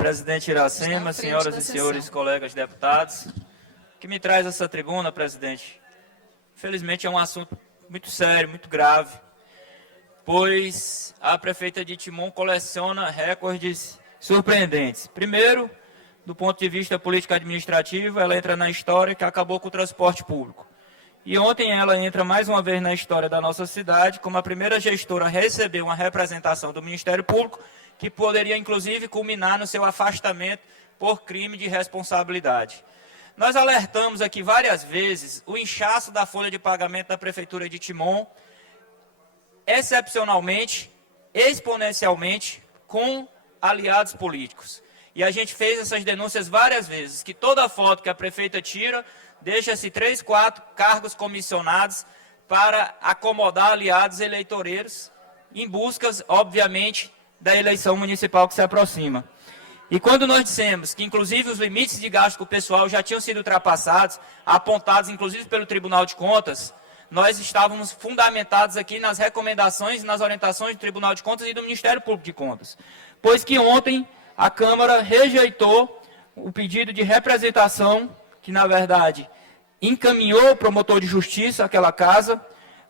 Presidente Iracema, senhoras e senhores colegas deputados, o que me traz essa tribuna, presidente? Infelizmente é um assunto muito sério, muito grave, pois a prefeita de Timon coleciona recordes surpreendentes. Primeiro, do ponto de vista político-administrativo, ela entra na história que acabou com o transporte público. E ontem ela entra mais uma vez na história da nossa cidade como a primeira gestora a receber uma representação do Ministério Público que poderia, inclusive, culminar no seu afastamento por crime de responsabilidade. Nós alertamos aqui várias vezes o inchaço da folha de pagamento da Prefeitura de Timon, excepcionalmente, exponencialmente, com aliados políticos. E a gente fez essas denúncias várias vezes, que toda foto que a prefeita tira, deixa-se 3, 4 cargos comissionados para acomodar aliados eleitoreiros em buscas, obviamente, da eleição municipal que se aproxima. E quando nós dissemos que, inclusive, os limites de gasto com o pessoal já tinham sido ultrapassados, apontados, inclusive, pelo Tribunal de Contas, nós estávamos fundamentados aqui nas recomendações e nas orientações do Tribunal de Contas e do Ministério Público de Contas. Pois que ontem a Câmara rejeitou o pedido de representação que, na verdade, encaminhou o promotor de justiça àquela casa,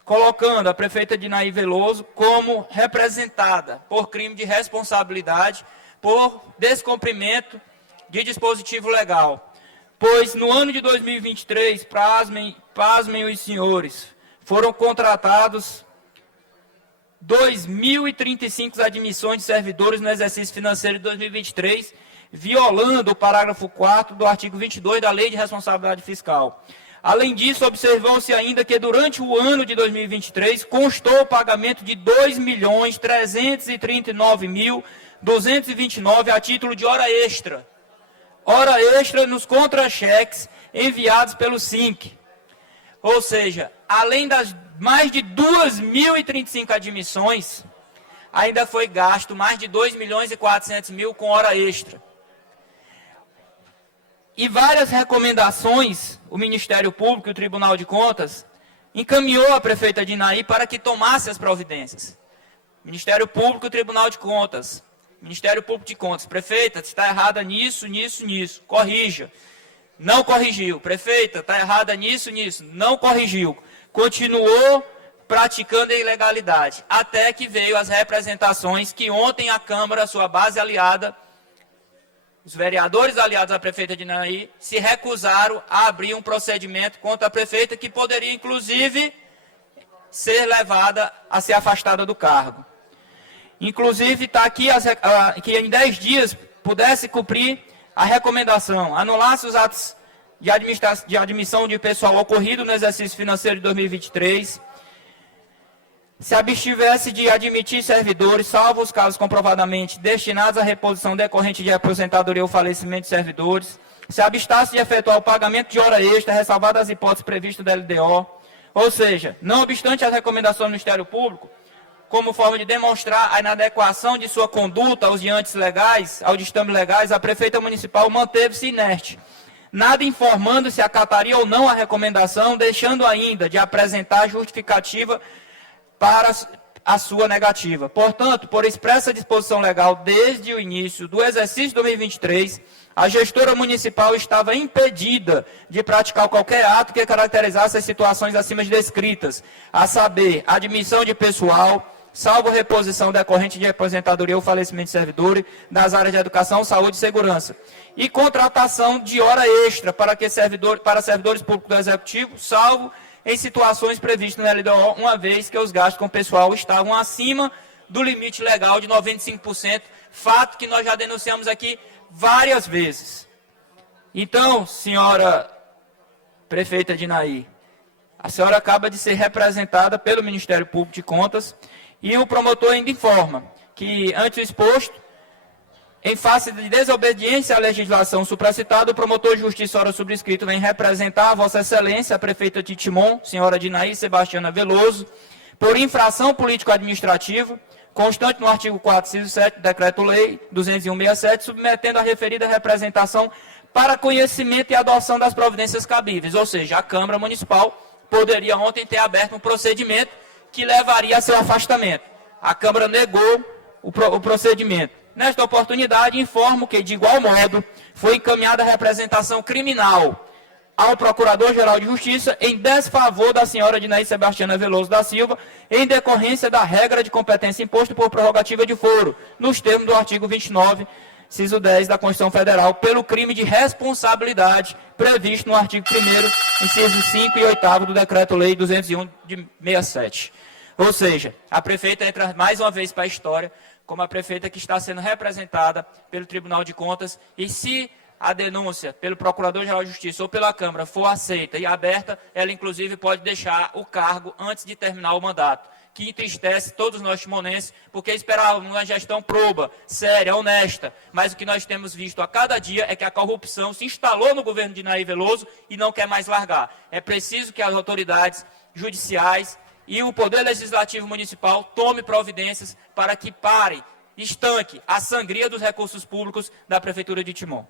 colocando a prefeita Dinaí Veloso como representada por crime de responsabilidade, por descumprimento de dispositivo legal. Pois no ano de 2023, pasmem os senhores, foram contratados 2.035 admissões de servidores no exercício financeiro de 2023, violando o parágrafo 4º do artigo 22 da Lei de Responsabilidade Fiscal. Além disso, observou-se ainda que durante o ano de 2023 constou o pagamento de R$ 2.339.229 a título de hora extra. Hora extra nos contra-cheques enviados pelo SINC. Ou seja, além das mais de 2.035 admissões, ainda foi gasto mais de R$ 2.400.000 com hora extra. E várias recomendações, o Ministério Público e o Tribunal de Contas encaminhou a prefeita Dinaí para que tomasse as providências. Ministério Público e o Tribunal de Contas. Ministério Público de Contas. Prefeita, está errada nisso, nisso, nisso. Corrija. Não corrigiu. Prefeita, está errada nisso, nisso. Não corrigiu. Continuou praticando a ilegalidade. Até que veio as representações que ontem a Câmara, sua base aliada, os vereadores aliados à prefeita Dinaí se recusaram a abrir um procedimento contra a prefeita que poderia, inclusive, ser levada a ser afastada do cargo. Inclusive, está aqui que em 10 dias pudesse cumprir a recomendação, anulasse os atos de admissão de pessoal ocorrido no exercício financeiro de 2023, se abstivesse de admitir servidores, salvo os casos comprovadamente destinados à reposição decorrente de aposentadoria ou falecimento de servidores, se abstasse de efetuar o pagamento de hora extra, ressalvadas as hipóteses previstas da LDO, ou seja, não obstante as recomendações do Ministério Público, como forma de demonstrar a inadequação de sua conduta aos diantes legais, aos ditames legais, a prefeita municipal manteve-se inerte, nada informando se acataria ou não a recomendação, deixando ainda de apresentar justificativa para a sua negativa. Portanto, por expressa disposição legal, desde o início do exercício 2023, a gestora municipal estava impedida de praticar qualquer ato que caracterizasse as situações acima descritas, a saber, admissão de pessoal, salvo reposição decorrente de aposentadoria ou falecimento de servidores das áreas de educação, saúde e segurança, e contratação de hora extra para servidores públicos do Executivo, salvo em situações previstas na LDO, uma vez que os gastos com o pessoal estavam acima do limite legal de 95%, fato que nós já denunciamos aqui várias vezes. Então, senhora prefeita Dinaí, a senhora acaba de ser representada pelo Ministério Público de Contas e o promotor ainda informa que, ante o exposto, em face de desobediência à legislação supracitada, o promotor de justiça ora subscrito vem representar a Vossa Excelência, a prefeita de Timon, senhora Dinaí Sebastiana Veloso, por infração político-administrativa, constante no artigo 4, inciso 7 do Decreto-Lei 201/67, submetendo a referida representação para conhecimento e adoção das providências cabíveis. Ou seja, a Câmara Municipal poderia ontem ter aberto um procedimento que levaria a seu afastamento. A Câmara negou o procedimento. Nesta oportunidade, informo que, de igual modo, foi encaminhada a representação criminal ao Procurador-Geral de Justiça em desfavor da senhora Dinaí Sebastiana Veloso da Silva, em decorrência da regra de competência imposta por prerrogativa de foro, nos termos do artigo 29, inciso 10 da Constituição Federal, pelo crime de responsabilidade previsto no artigo 1º, inciso 5 e 8º do Decreto-Lei 201 de 67. Ou seja, a prefeita entra mais uma vez para a história como a prefeita que está sendo representada pelo Tribunal de Contas, e se a denúncia pelo Procurador-Geral de Justiça ou pela Câmara for aceita e aberta, ela inclusive pode deixar o cargo antes de terminar o mandato, que entristece todos nós timonenses, porque esperávamos uma gestão proba, séria, honesta, mas o que nós temos visto a cada dia é que a corrupção se instalou no governo de Dinaí Veloso e não quer mais largar. É preciso que as autoridades judiciais e o Poder Legislativo Municipal tome providências para que pare, estanque a sangria dos recursos públicos da Prefeitura de Timon.